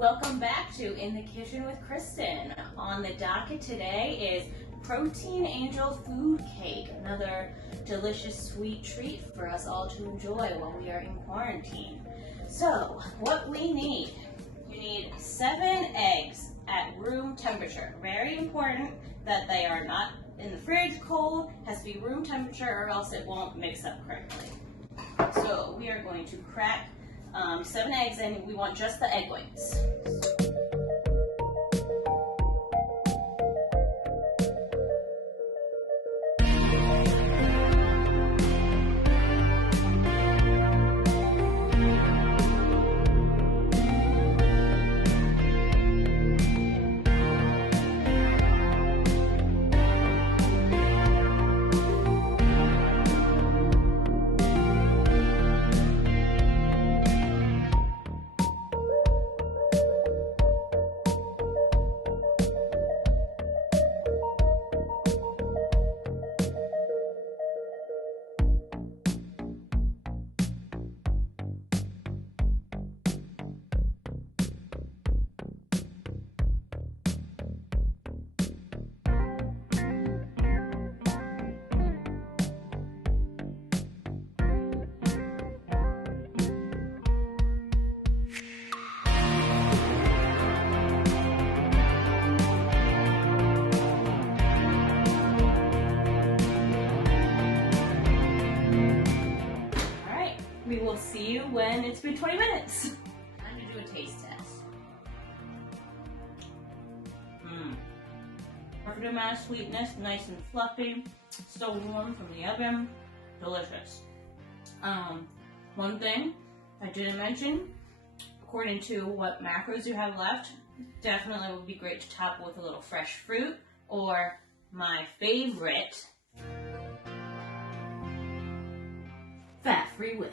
Welcome back to In the Kitchen with Kristen. On the docket today is Protein Angel Food Cake, another delicious sweet treat for us all to enjoy while we are in quarantine. So, what we need, you need 7 eggs at room temperature. Very important that they are not in the fridge cold, has to be room temperature or else it won't mix up correctly. So we are going to crack 7 eggs and we want just the egg whites. We will see you when it's been 20 minutes. Time to do a taste test. Perfect amount of sweetness, nice and fluffy, still warm from the oven, delicious. One thing I didn't mention, according to what macros you have left, definitely would be great to top with a little fresh fruit or my favorite, fat-free whip.